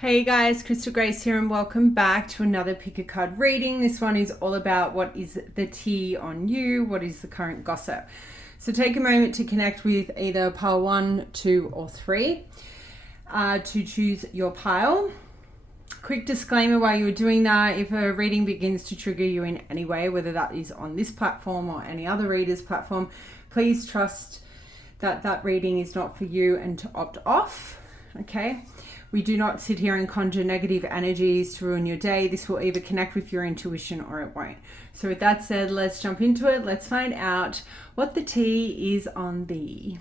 Hey guys, Crystal Grace here and welcome back to another pick a card reading. This one is all about what is the tea on you, what is the current gossip. So take a moment to connect with either pile 1, 2 or 3 to choose your pile. Quick disclaimer while you're doing that, if a reading begins to trigger you in any way, whether that is on this platform or any other reader's platform, please trust that that reading is not for you and to opt off, okay? We do not sit here and conjure negative energies to ruin your day. This will either connect with your intuition or it won't. So with that said, let's jump into it. Let's find out what the tea is on thee.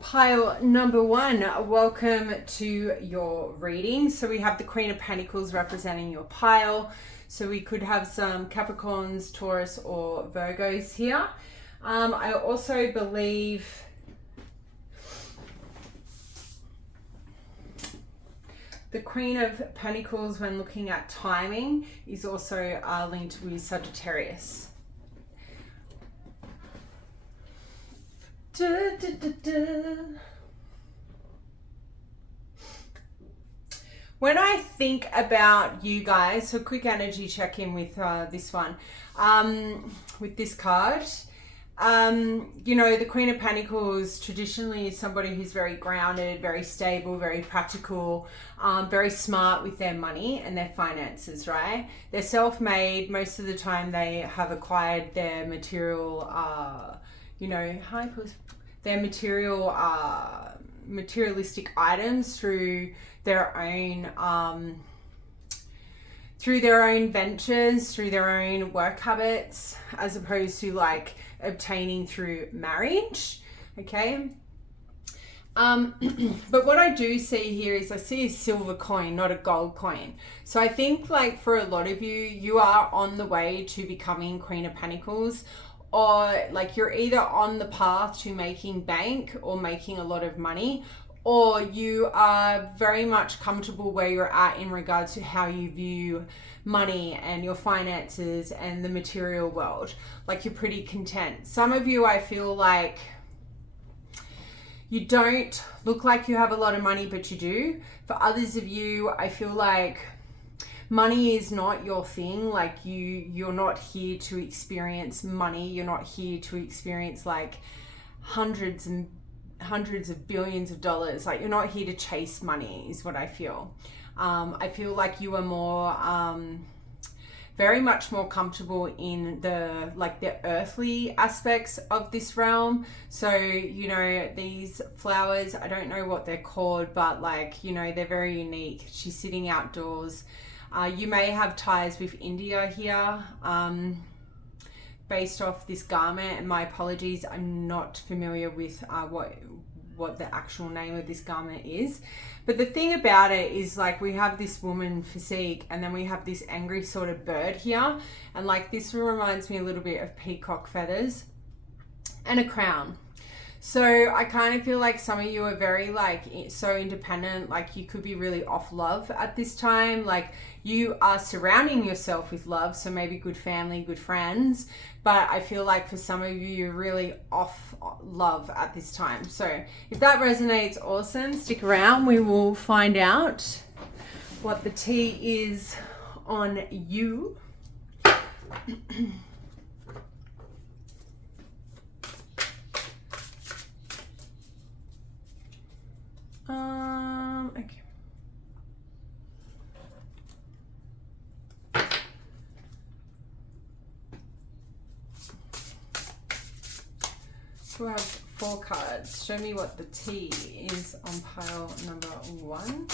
Pile number 1, welcome to your reading. So we have the Queen of Pentacles representing your pile. So we could have some Capricorns, Taurus or Virgos here. I also believe the Queen of Pentacles, when looking at timing, is also linked with Sagittarius. When I think about you guys, so quick energy check in with this one, with this card. You know, the Queen of Pentacles traditionally is somebody who's very grounded, very stable, very practical, very smart with their money and their finances, right? They're self-made. Most of the time they have acquired their material, their materialistic items through their own ventures, through their own work habits, as opposed to like obtaining through marriage, okay? But what I do see here is I see a silver coin, not a gold coin. So I think like for a lot of you, you are on the way to becoming Queen of Pentacles, or like you're either on the path to making bank or making a lot of money, or you are very much comfortable where you're at in regards to how you view money and your finances and the material world. Like you're pretty content. Some of you, I feel like you don't look like you have a lot of money, but you do. For others of you, I feel like money is not your thing. Like you're not here to experience money. You're not here to experience like hundreds of billions of dollars. Like you're not here to chase money is what I feel. I feel like you are more very much more comfortable in the earthly aspects of this realm. So you know, these flowers, I don't know what they're called, but like, you know, they're very unique. She's sitting outdoors. You may have ties with India here, based off this garment, and my apologies, I'm not familiar with what the actual name of this garment is. But the thing about it is, like, we have this woman physique and then we have this angry sort of bird here, and like this reminds me a little bit of peacock feathers and a crown. So I kind of feel like some of you are very like so independent, like you could be really off love at this time. Like you are surrounding yourself with love, so maybe good family, good friends, but I feel like for some of you, you're really off love at this time. So if that resonates, awesome, stick around. We will find out what the tea is on you. Okay. We'll have 4 cards. Show me what the tea is on pile number 1.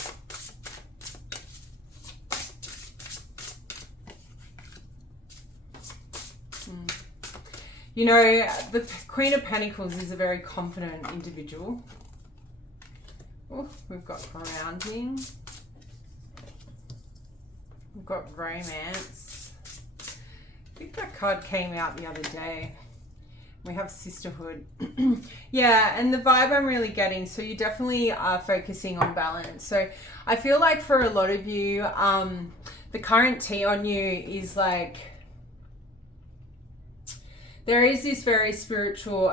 You know, the Queen of Pentacles is a very confident individual. Oh, we've got grounding. We've got romance. I think that card came out the other day. We have sisterhood. Yeah, and the vibe I'm really getting, so you definitely are focusing on balance. So I feel like for a lot of you, the current tea on you is like there is this very spiritual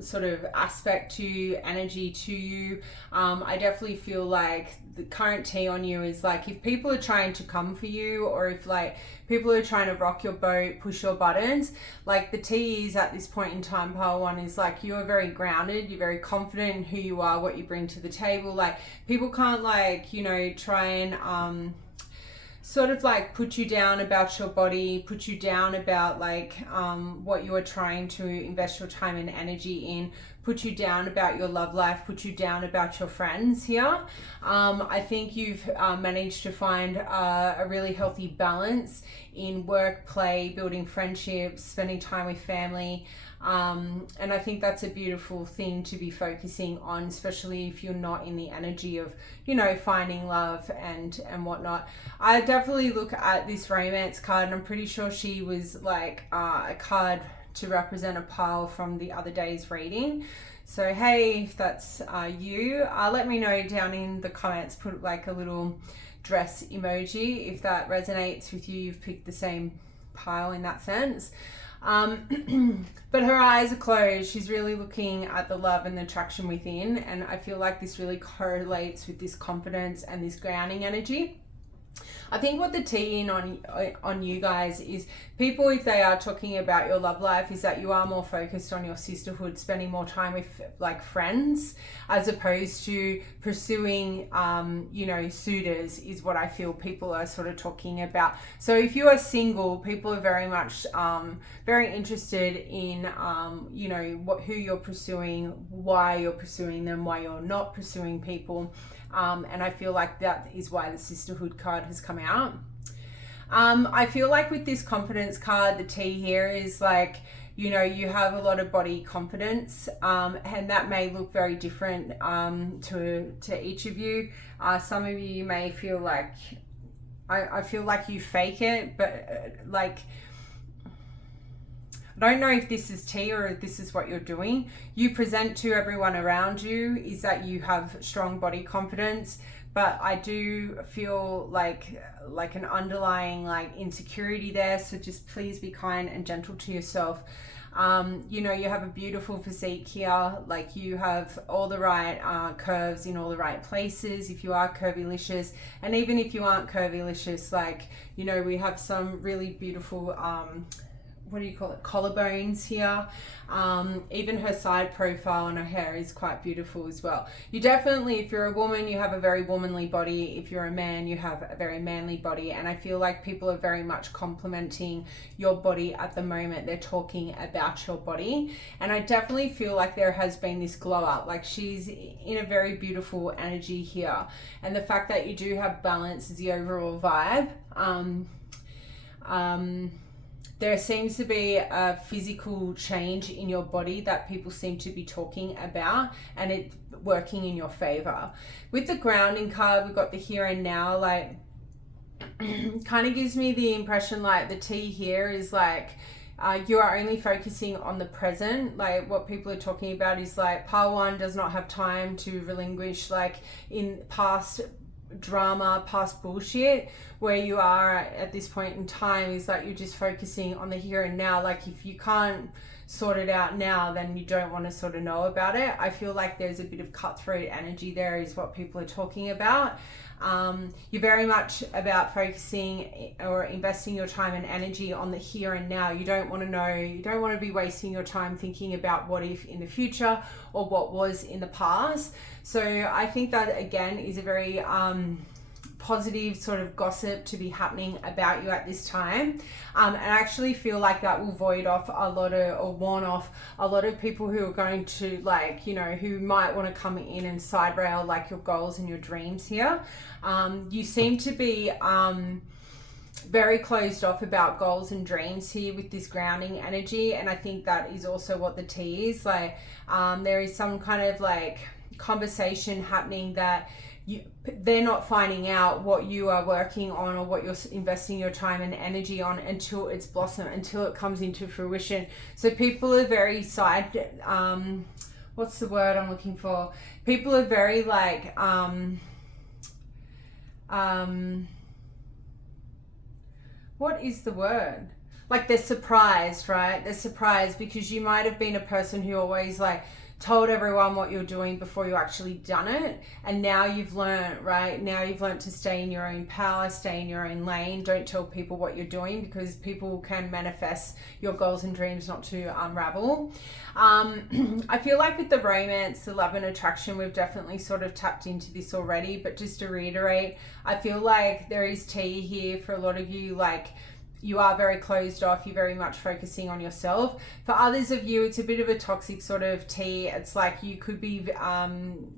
sort of aspect to you, energy to you. I definitely feel like the current tea on you is like, if people are trying to come for you, or if like people are trying to rock your boat, push your buttons, like the tea is at this point in time, pile one, is like, you are very grounded, you're very confident in who you are, what you bring to the table. Like people can't like, you know, try and sort of like put you down about your body, put you down about like what you are trying to invest your time and energy in, put you down about your love life, put you down about your friends here. I think you've managed to find a really healthy balance in work, play, building friendships, spending time with family. And I think that's a beautiful thing to be focusing on, especially if you're not in the energy of, you know, finding love and whatnot. I definitely look at this romance card, and I'm pretty sure she was like a card to represent a pile from the other day's reading. So hey, if that's you, let me know down in the comments, put like a little dress emoji if that resonates with you, you've picked the same pile in that sense. But her eyes are closed. She's really looking at the love and the attraction within, and I feel like this really correlates with this confidence and this grounding energy. I think what the tea in on you guys is, people, if they are talking about your love life, is that you are more focused on your sisterhood, spending more time with like friends, as opposed to pursuing, you know, suitors, is what I feel people are sort of talking about. So if you are single, people are very much very interested in, you know, who you're pursuing, why you're pursuing them, why you're not pursuing people. And I feel like that is why the sisterhood card has come out. I feel like with this confidence card, the T here is like, you know, you have a lot of body confidence, and that may look very different to each of you. Some of you may feel like, I feel like you fake it, but like, I don't know if this is tea or if this is what you're doing. You present to everyone around you is that you have strong body confidence, but I do feel like an underlying like insecurity there. So just please be kind and gentle to yourself. You know, you have a beautiful physique here. Like you have all the right curves in all the right places if you are curvylicious, and even if you aren't curvylicious, like, you know, we have some really beautiful what do you call it, collarbones here. Even her side profile and her hair is quite beautiful as well. You definitely, if you're a woman, you have a very womanly body. If you're a man, you have a very manly body. And I feel like people are very much complimenting your body at the moment. They're talking about your body. And I definitely feel like there has been this glow up. Like she's in a very beautiful energy here. And the fact that you do have balance is the overall vibe. There seems to be a physical change in your body that people seem to be talking about, and it working in your favor. With the grounding card, we've got the here and now, like kind of gives me the impression like the T here is like you are only focusing on the present. Like what people are talking about is like pile one does not have time to relinquish like in past drama, past bullshit. Where you are at this point in time is that you're just focusing on the here and now. Like if you can't sort it out now, then you don't want to sort of know about it. I feel like there's a bit of cutthroat energy there is what people are talking about. You're very much about focusing or investing your time and energy on the here and now. You don't want to know, you don't want to be wasting your time thinking about what if in the future or what was in the past. So I think that again is a very positive sort of gossip to be happening about you at this time, and I actually feel like that will void off a lot of, or warn off a lot of people who are going to like, you know, who might want to come in and side rail like your goals and your dreams here. You seem to be very closed off about goals and dreams here with this grounding energy, and I think that is also what the T is like. There is some kind of like conversation happening that they're not finding out what you are working on or what you're investing your time and energy on until it's blossomed, until it comes into fruition. So people are very what's the word I'm looking for? People are very like what is the word? like they're surprised, right? They're surprised because you might have been a person who always like told everyone what you're doing before you actually done it, and now you've learned, right? Now you've learned to stay in your own power, stay in your own lane. Don't tell people what you're doing, because people can manifest your goals and dreams not to unravel. I feel like with the romance, the love and attraction, we've definitely sort of tapped into this already, but just to reiterate, I feel like there is tea here for a lot of you. Like, you are very closed off, you're very much focusing on yourself. For others of you, it's a bit of a toxic sort of tea. It's like you could be,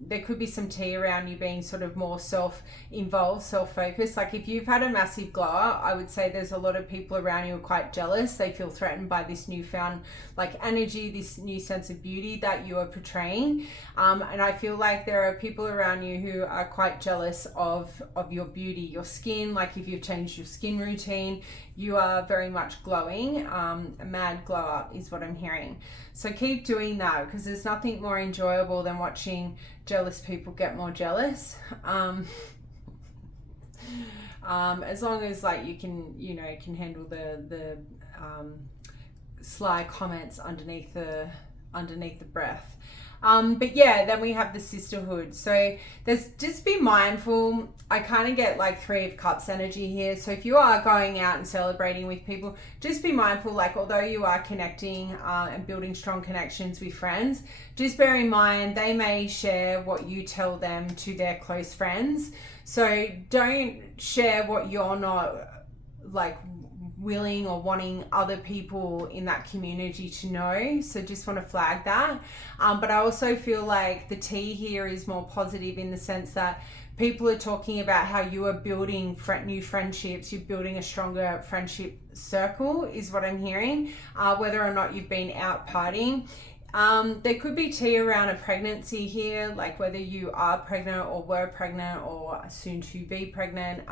there could be some tea around you being sort of more self-involved, self-focused. Like if you've had a massive glow up, I would say there's a lot of people around you who are quite jealous. They feel threatened by this newfound like energy, this new sense of beauty that you are portraying. And I feel like there are people around you who are quite jealous of your beauty, your skin. Like if you've changed your skin routine, you are very much glowing. A mad glow up is what I'm hearing. So keep doing that, because there's nothing more enjoyable than watching jealous people get more jealous. As long as like you can handle the sly comments underneath the breath. But yeah, then we have the sisterhood. So there's, just be mindful. I kind of get like 3 of Cups energy here. So if you are going out and celebrating with people, just be mindful, like although you are connecting and building strong connections with friends, just bear in mind they may share what you tell them to their close friends. So don't share what you're not like willing or wanting other people in that community to know. So just want to flag that. But I also feel like the tea here is more positive in the sense that people are talking about how you are building new friendships, you're building a stronger friendship circle is what I'm hearing, whether or not you've been out partying. There could be tea around a pregnancy here, like whether you are pregnant or were pregnant or soon to be pregnant,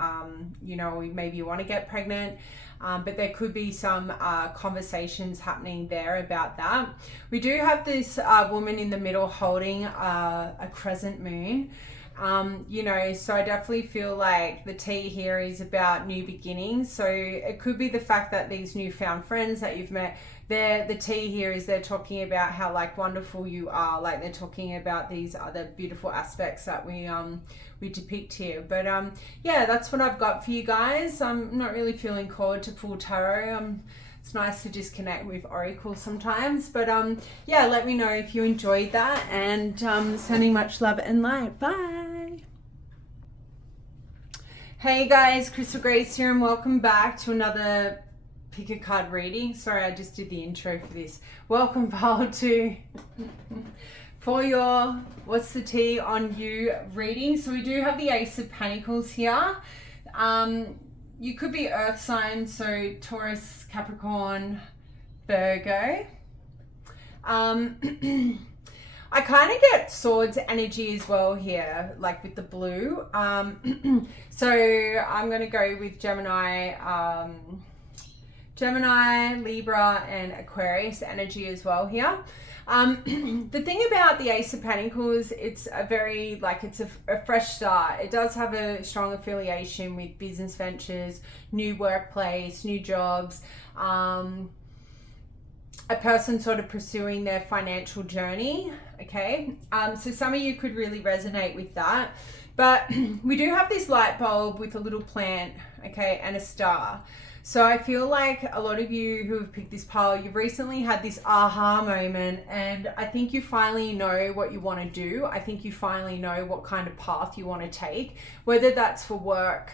maybe you want to get pregnant. But there could be some conversations happening there about that. We do have this woman in the middle holding a crescent moon. So I definitely feel like the tea here is about new beginnings. So it could be the fact that these newfound friends that you've met, the tea here is they're talking about how like wonderful you are. Like they're talking about these other beautiful aspects that we depict here. But yeah, that's what I've got for you guys. I'm not really feeling called to pull tarot. It's nice to just connect with Oracle sometimes. But yeah, let me know if you enjoyed that, and sending much love and light. Bye. Hey guys, Crystal Grace here, and welcome back to another pick a card reading. Sorry, I just did the intro for this. Welcome, pal, to for your What's the Tea on You reading. So we do have the Ace of Pentacles here. You could be earth signs, so Taurus, Capricorn, Virgo. I kind of get Swords energy as well here, like with the blue. So I'm going to go with Gemini, Libra, and Aquarius energy as well here. The thing about the Ace of Pentacles, it's a very, like, it's a fresh start. It does have a strong affiliation with business ventures, new workplace, new jobs, a person sort of pursuing their financial journey. Okay. So some of you could really resonate with that, but we do have this light bulb with a little plant, okay, and a star. So I feel like a lot of you who have picked this pile, you've recently had this aha moment, and I think you finally know what you want to do. I think you finally know what kind of path you want to take, whether that's for work,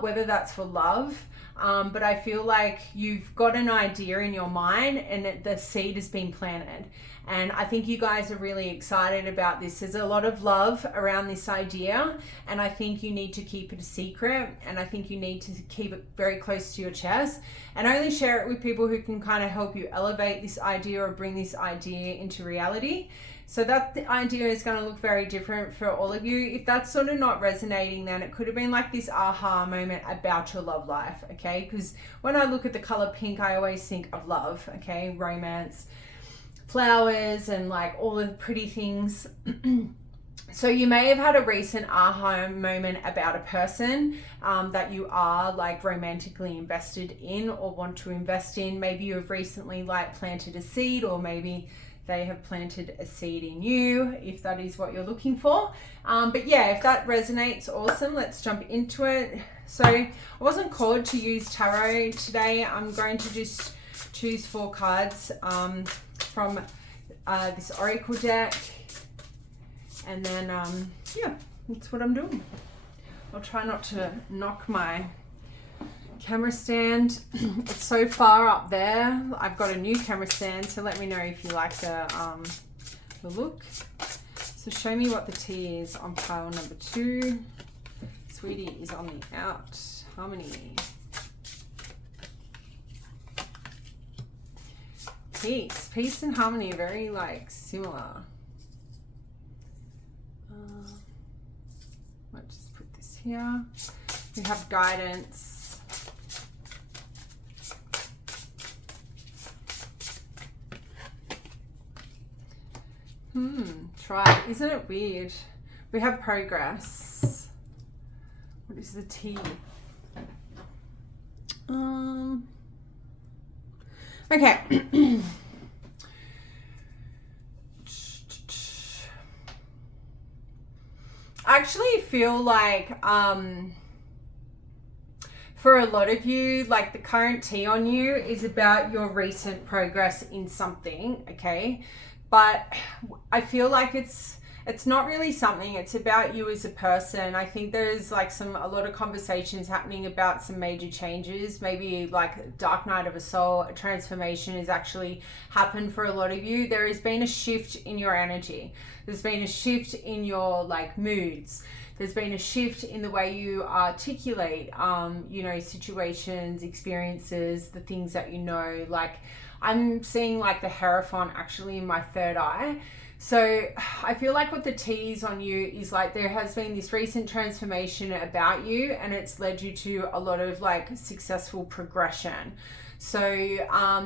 whether that's for love. But I feel like you've got an idea in your mind, and the seed has been planted. And I think you guys are really excited about this. There's a lot of love around this idea, and I think you need to keep it a secret, and I think you need to keep it very close to your chest and only share it with people who can kind of help you elevate this idea or bring this idea into reality. So that the idea is going to look very different for all of you. If that's sort of not resonating, then it could have been like this aha moment about your love life, okay? Because when I look at the color pink, I always think of love, okay? Romance, flowers, and like all the pretty things. So you may have had a recent aha moment about a person that you are like romantically invested in or want to invest in. Maybe you have recently like planted a seed, or maybe they have planted a seed in you, if that is what you're looking for. But yeah, if that resonates, awesome. Let's jump into it. So I wasn't called to use tarot today. I'm going to just choose 4 cards from this oracle deck. And then, yeah, that's what I'm doing. I'll try not to knock my camera stand. It's so far up there. I've got a new camera stand, so let me know if you like the look. So show me what the tea is on pile number 2. Sweetie is on the out. Harmony. Peace. Peace and harmony are very like similar. Let's just put this here. We have guidance. Try. Isn't it weird? We have progress. What is the T? Okay. I actually feel like for a lot of you, like the current T on you is about your recent progress in something, okay? But I feel like it's not really something, it's about you as a person. I think there's like a lot of conversations happening about some major changes, maybe like dark night of a soul, a transformation has actually happened for a lot of you. There has been a shift in your energy. There's been a shift in your like moods. There's been a shift in the way you articulate, you know, situations, experiences, the things that you know. Like I'm seeing like the Hierophant actually in my third eye. So I feel like what the T is on you is like there has been this recent transformation about you, and it's led you to a lot of like successful progression. So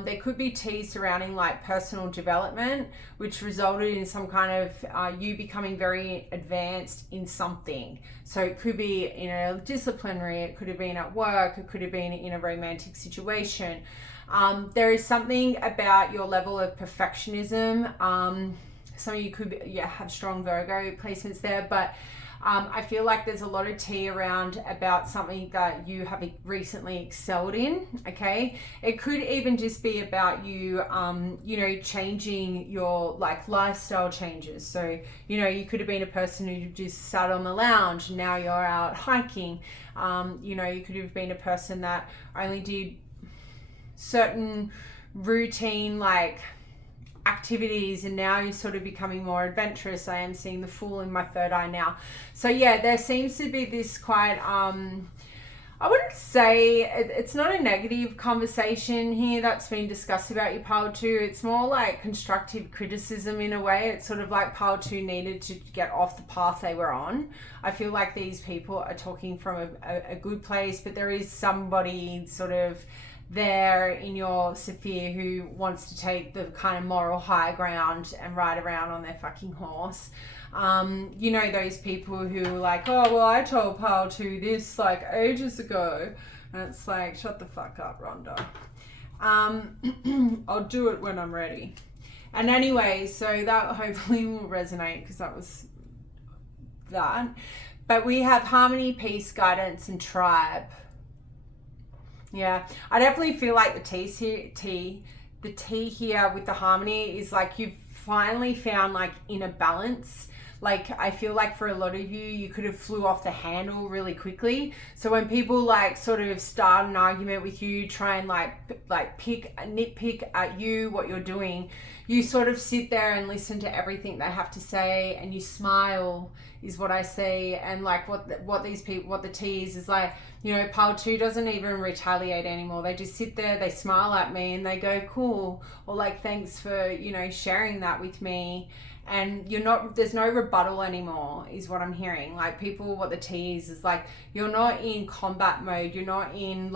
there could be T surrounding like personal development, which resulted in some kind of you becoming very advanced in something. So it could be in a disciplinary, it could have been at work, it could have been in a romantic situation. There is something about your level of perfectionism. Some of you could have strong Virgo placements there, but I feel like there's a lot of tea around about something that you have recently excelled in, okay? It could even just be about you, you know, changing your like lifestyle changes. So, you know, you could have been a person who just sat on the lounge, and now you're out hiking. You know, you could have been a person that only did certain routine like activities, and now you're sort of becoming more adventurous. I am seeing the Fool in my third eye now. So yeah, there seems to be this quite I wouldn't say it's not a negative conversation here that's been discussed about your pile 2. It's more like constructive criticism in a way. It's sort of like pile 2 needed to get off the path they were on. I feel like these people are talking from a good place, but there is somebody sort of there in your sphere who wants to take the kind of moral high ground and ride around on their fucking horse. You know, those people who are like, oh, well, I told pile 2 this like ages ago. And it's like, shut the fuck up, Rhonda. I'll do it when I'm ready. And anyway, so that hopefully will resonate, because that was that. But we have harmony, peace, guidance, and tribe. Yeah, I definitely feel like the T here with the harmony is like you've finally found like inner balance. Like I feel like for a lot of you could have flew off the handle really quickly. So when people like sort of start an argument with you, try and nitpick at you, what you're doing, you sort of sit there and listen to everything they have to say, and you smile is what I see. And like what the T is like, you know, pile 2 doesn't even retaliate anymore. They just sit there, they smile at me, and they go, cool, or like, thanks for, you know, sharing that with me. And there's no rebuttal anymore is what I'm hearing. Like people, what the T is like, you're not in combat mode. You're not in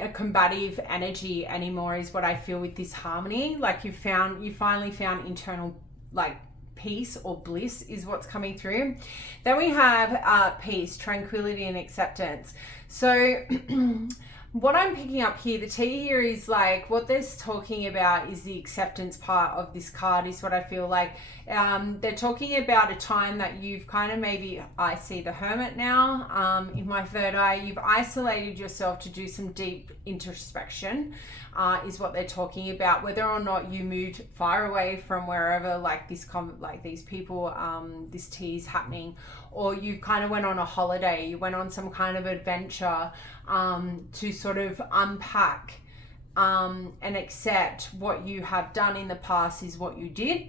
a combative energy anymore is what I feel with this harmony. Like you finally found internal like peace or bliss is what's coming through. Then we have peace, tranquility, and acceptance. So what I'm picking up here, the T here is like what they're talking about is the acceptance part of this card is what I feel like. They're talking about a time that you've kind of maybe, I see the Hermit now in my third eye, you've isolated yourself to do some deep introspection is what they're talking about. Whether or not you moved far away from wherever like this like these people, this T is happening, or you kind of went on a holiday, you went on some kind of adventure to sort of unpack and accept what you have done in the past is what you did,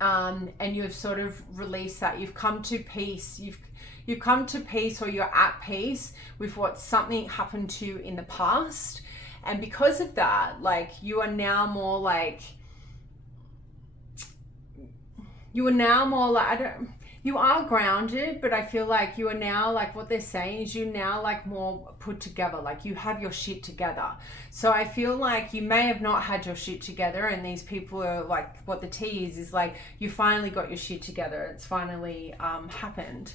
and you've sort of released that. You've come to peace. You've come to peace, or you're at peace with what something happened to you in the past, and because of that, like you are now more like you are grounded, but I feel like you are now, like what they're saying is you're now like more put together, like you have your shit together. So I feel like you may have not had your shit together, and these people are like, what the T is like you finally got your shit together. It's finally happened.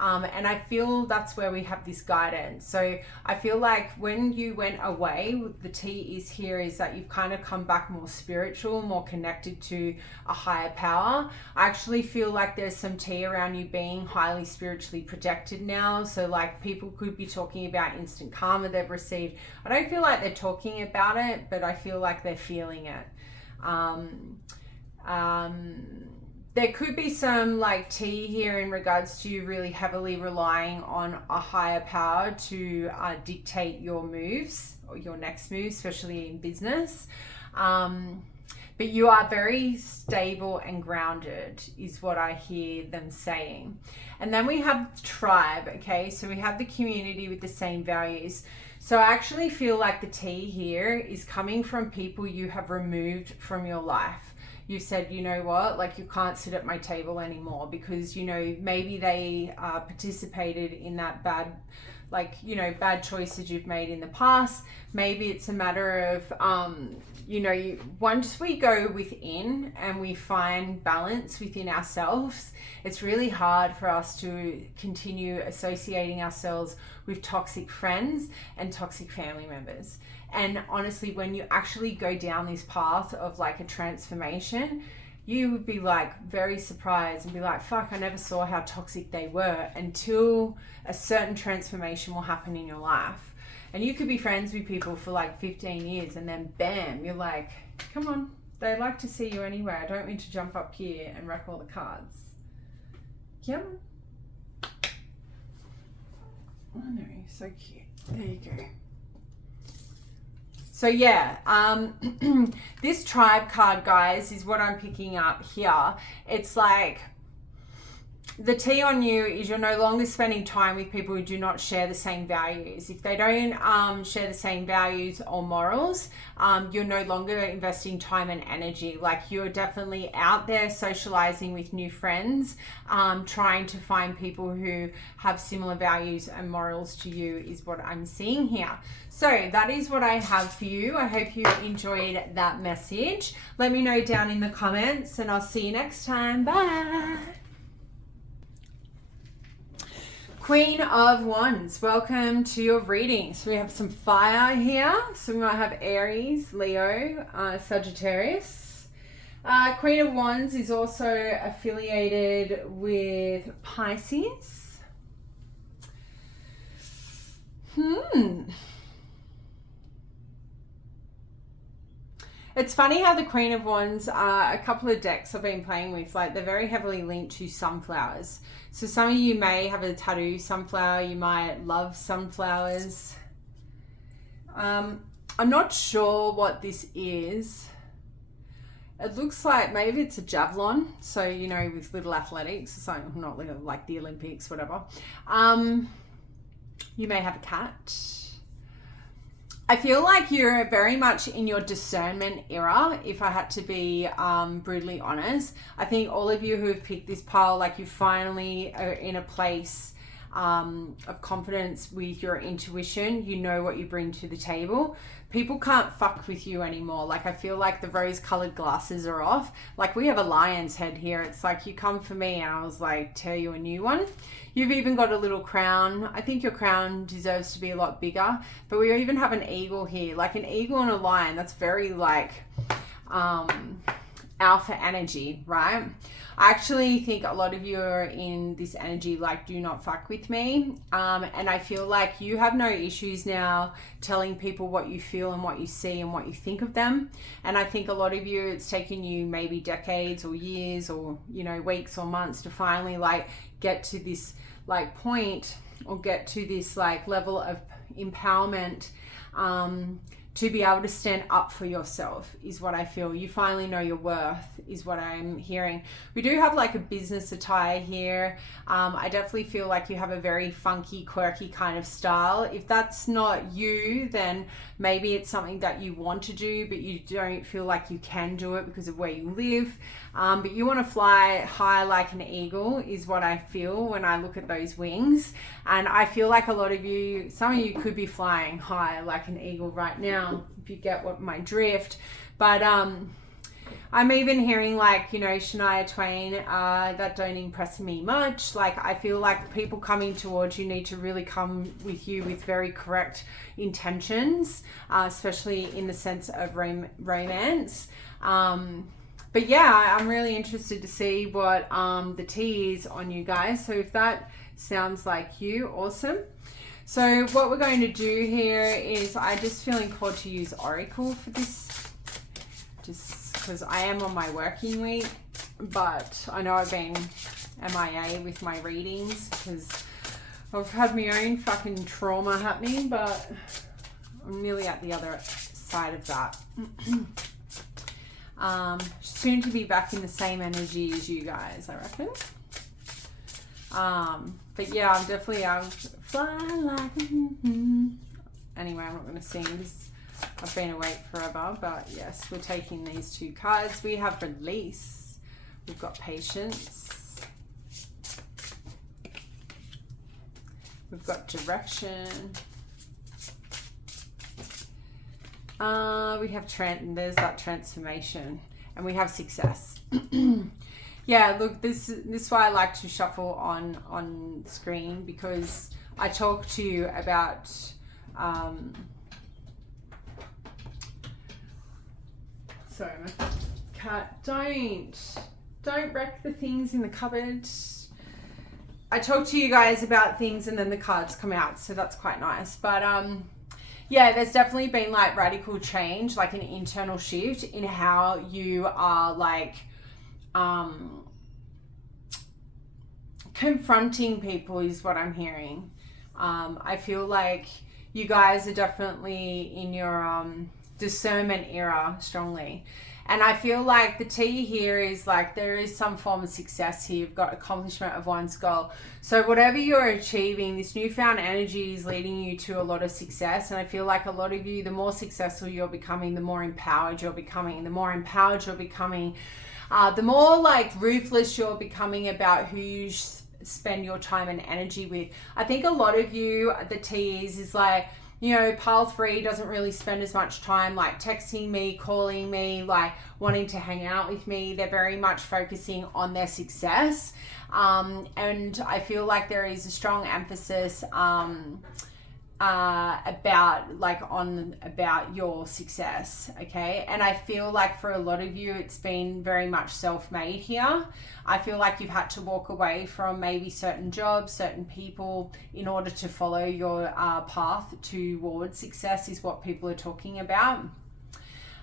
And I feel that's where we have this guidance. So I feel like when you went away, the T is here is that you've kind of come back more spiritual, more connected to a higher power. I actually feel like there's some T around you being highly spiritually protected now. So like people could be talking about instant karma they've received. I don't feel like they're talking about it, but I feel like they're feeling it. There could be some like T here in regards to you really heavily relying on a higher power to dictate your moves or your next move, especially in business. But you are very stable and grounded is what I hear them saying. And then we have tribe, okay? So we have the community with the same values. So I actually feel like the T here is coming from people you have removed from your life. You said, you know what, like you can't sit at my table anymore because, you know, maybe they participated in that bad, like, you know, bad choices you've made in the past. Maybe it's a matter of, you know, once we go within and we find balance within ourselves, it's really hard for us to continue associating ourselves with toxic friends and toxic family members. And honestly, when you actually go down this path of like a transformation, you would be like very surprised and be like, fuck, I never saw how toxic they were until a certain transformation will happen in your life. And you could be friends with people for like 15 years and then bam, you're like, come on, they like to see you anyway. I don't mean to jump up here and wreck all the cards. Come on. Oh no, so cute. There you go. So yeah, this tribe card, guys, is what I'm picking up here. It's like the T on you is you're no longer spending time with people who do not share the same values. If they don't share the same values or morals, you're no longer investing time and energy. Like you're definitely out there socializing with new friends, trying to find people who have similar values and morals to you is what I'm seeing here. So that is what I have for you. I hope you enjoyed that message. Let me know down in the comments and I'll see you next time. Bye. Queen of Wands, welcome to your reading. So we have some fire here. So we might have Aries, Leo, Sagittarius. Queen of Wands is also affiliated with Pisces. It's funny how the Queen of Wands, a couple of decks I've been playing with, like they're very heavily linked to sunflowers. So some of you may have a tattoo sunflower, you might love sunflowers. I'm not sure what this is. It looks like maybe it's a javelin. So, you know, with little athletics, so not like the Olympics, whatever. You may have a cat. I feel like you're very much in your discernment era, if I had to be brutally honest. I think all of you who have picked this pile, like you finally are in a place of confidence with your intuition. You know what you bring to the table. People can't fuck with you anymore. Like, I feel like the rose-colored glasses are off. Like, we have a lion's head here. It's like, you come for me, and I was like, tear you a new one. You've even got a little crown. I think your crown deserves to be a lot bigger. But we even have an eagle here. Like, an eagle and a lion. That's very, like, alpha energy, right? I actually think a lot of you are in this energy like, do not fuck with me. And I feel like you have no issues now telling people what you feel and what you see and what you think of them. And I think a lot of you, it's taken you maybe decades or years or, you know, weeks or months to finally like get to this like point or get to this like level of empowerment, to be able to stand up for yourself is what I feel. You finally know your worth is what I'm hearing. We do have like a business attire here. I definitely feel like you have a very funky, quirky kind of style. If that's not you, then maybe it's something that you want to do, but you don't feel like you can do it because of where you live. But you want to fly high like an eagle is what I feel when I look at those wings. And I feel like a lot of you, some of you could be flying high like an eagle right now, if you get what my drift. But I'm even hearing like, you know, Shania Twain, that don't impress me much. Like, I feel like people coming towards you need to really come with you with very correct intentions, especially in the sense of romance. But yeah, I'm really interested to see what the tea is on you guys. So if that sounds like you, awesome. So what we're going to do here is I just feeling called to use Oracle for this, just because I am on my working week, but I know I've been MIA with my readings because I've had my own fucking trauma happening, but I'm nearly at the other side of that. Soon to be back in the same energy as you guys, I reckon. But yeah, I'm definitely fly like anyway, I'm not going to sing this. I've been awake forever, but yes, we're taking these two cards. We have release. We've got patience. We've got direction. We have there's that transformation, and we have success. Yeah, look, this is why I like to shuffle on screen, because I talk to you about sorry, my cat, don't wreck the things in the cupboard. I talk to you guys about things and then the cards come out, so that's quite nice. But yeah, there's definitely been like radical change, like an internal shift in how you are like confronting people is what I'm hearing. I feel like you guys are definitely in your discernment era strongly. And I feel like the tea here is like there is some form of success here. You've got accomplishment of one's goal. So whatever you're achieving, this newfound energy is leading you to a lot of success. And I feel like a lot of you, the more successful you're becoming, the more empowered you're becoming. The more empowered you're becoming, the more like ruthless you're becoming about who you spend your time and energy with. I think a lot of you, the tea is like, you know, pile 3 doesn't really spend as much time like texting me, calling me, like wanting to hang out with me. They're very much focusing on their success. And I feel like there is a strong emphasis about your success, okay? And I feel like for a lot of you, it's been very much self-made here. I feel like you've had to walk away from maybe certain jobs, certain people in order to follow your path towards success is what people are talking about.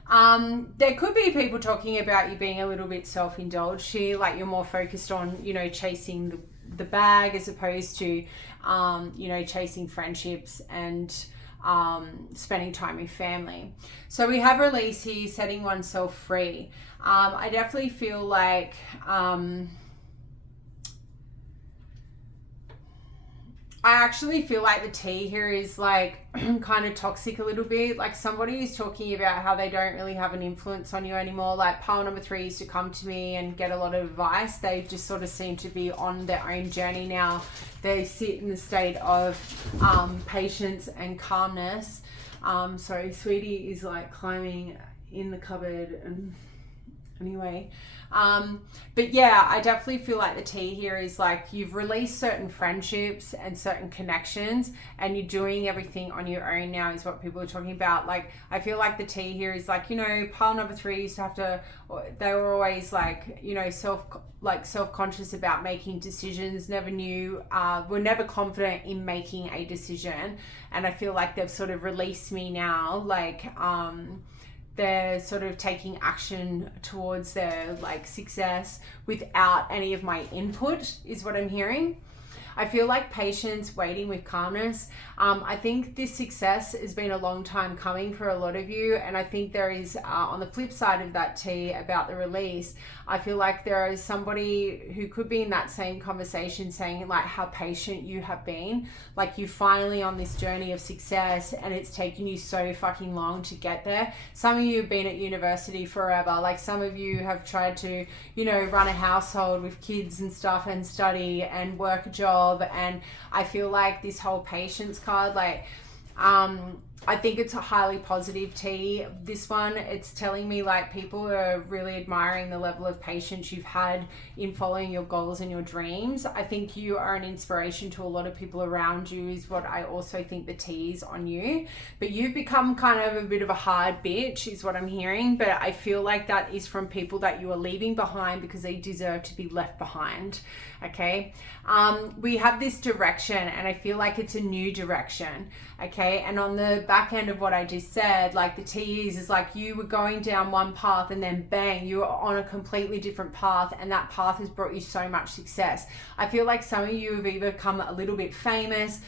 There could be people talking about you being a little bit self-indulged here, like you're more focused on, you know, chasing the bag as opposed to, you know, chasing friendships and spending time with family. So we have release here, setting oneself free. I definitely feel like I actually feel like the T here is like kind of toxic a little bit. Like somebody is talking about how they don't really have an influence on you anymore. Like pile number 3 used to come to me and get a lot of advice. They just sort of seem to be on their own journey now. They sit in the state of patience and calmness. Sorry, sweetie is like climbing in the cupboard and anyway. But yeah, I definitely feel like the T here is like you've released certain friendships and certain connections and you're doing everything on your own now is what people are talking about. Like I feel like the T here is like, you know, pile number 3 used to have to, they were always like, you know, self-conscious about making decisions, were never confident in making a decision. And I feel like they've sort of released me now, like they're sort of taking action towards their like success without any of my input is what I'm hearing. I feel like patience, waiting with calmness. I think this success has been a long time coming for a lot of you. And I think there is, on the flip side of that T about the release, I feel like there is somebody who could be in that same conversation saying like how patient you have been. Like you finally on this journey of success and it's taken you so fucking long to get there. Some of you have been at university forever. Like some of you have tried to, you know, run a household with kids and stuff and study and work a job. And I feel like this whole patience card, like I think it's a highly positive T. This one, it's telling me like people are really admiring the level of patience you've had in following your goals and your dreams. I think you are an inspiration to a lot of people around you is what I also think the T is on you. But you've become kind of a bit of a hard bitch is what I'm hearing. But I feel like that is from people that you are leaving behind because they deserve to be left behind. Okay. We have this direction and I feel like it's a new direction. Okay. And on the back end of what I just said, like the T is like you were going down one path and then bang, you were on a completely different path and that path has brought you so much success. I feel like some of you have either become a little bit famous,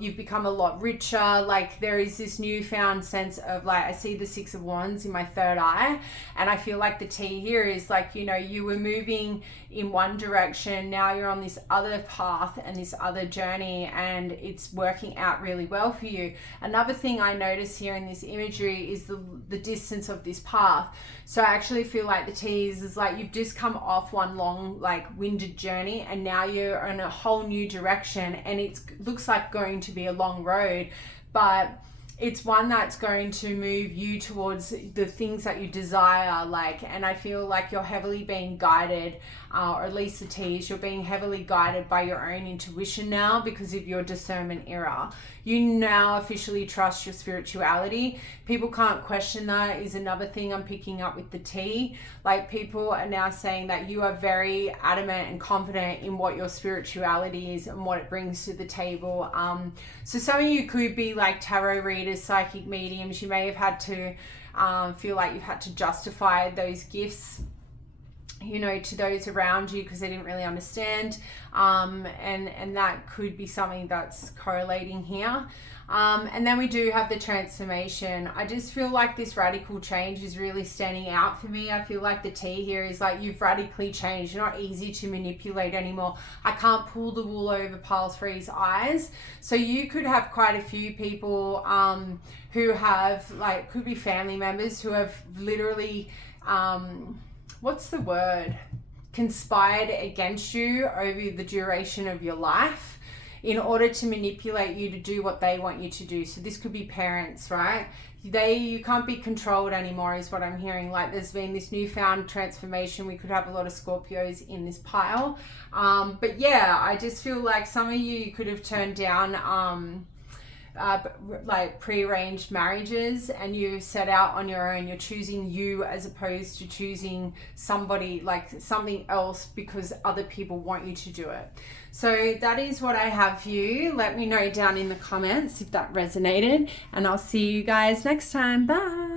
you've become a lot richer, like there is this newfound sense of like, I see the 6 of Wands in my third eye and I feel like the T here is like, you know, you were moving in one direction, now you're on this other path and this other journey and it's working out really well for you. Another thing I notice here in this imagery is the distance of this path. So I actually feel like the T is like you've just come off one long like winded journey and now you're in a whole new direction and it looks like going to be a long road, but it's one that's going to move you towards the things that you desire, like, and I feel like you're heavily being guided, or at least the T's, you're being heavily guided by your own intuition now because of your discernment era. You now officially trust your spirituality. People can't question that is another thing I'm picking up with the T. Like people are now saying that you are very adamant and confident in what your spirituality is and what it brings to the table. So some of you could be like tarot readers, psychic mediums. You may have had to feel like you've had to justify those gifts, you know, to those around you because they didn't really understand, and that could be something that's correlating here. And then we do have the transformation. I just feel like this radical change is really standing out for me. I feel like the T here is like you've radically changed. You're not easy to manipulate anymore. I can't pull the wool over pile 3's eyes. So you could have quite a few people who have like, could be family members who have literally what's the word? Conspired against you over the duration of your life in order to manipulate you to do what they want you to do. So this could be parents, right? You can't be controlled anymore is what I'm hearing. Like there's been this newfound transformation. We could have a lot of Scorpios in this pile. But yeah, I just feel like some of you could have turned down like prearranged marriages and you set out on your own. You're choosing you as opposed to choosing somebody, like something else, because other people want you to do it. So that is what I have for you. Let me know down in the comments if that resonated and I'll see you guys next time. Bye.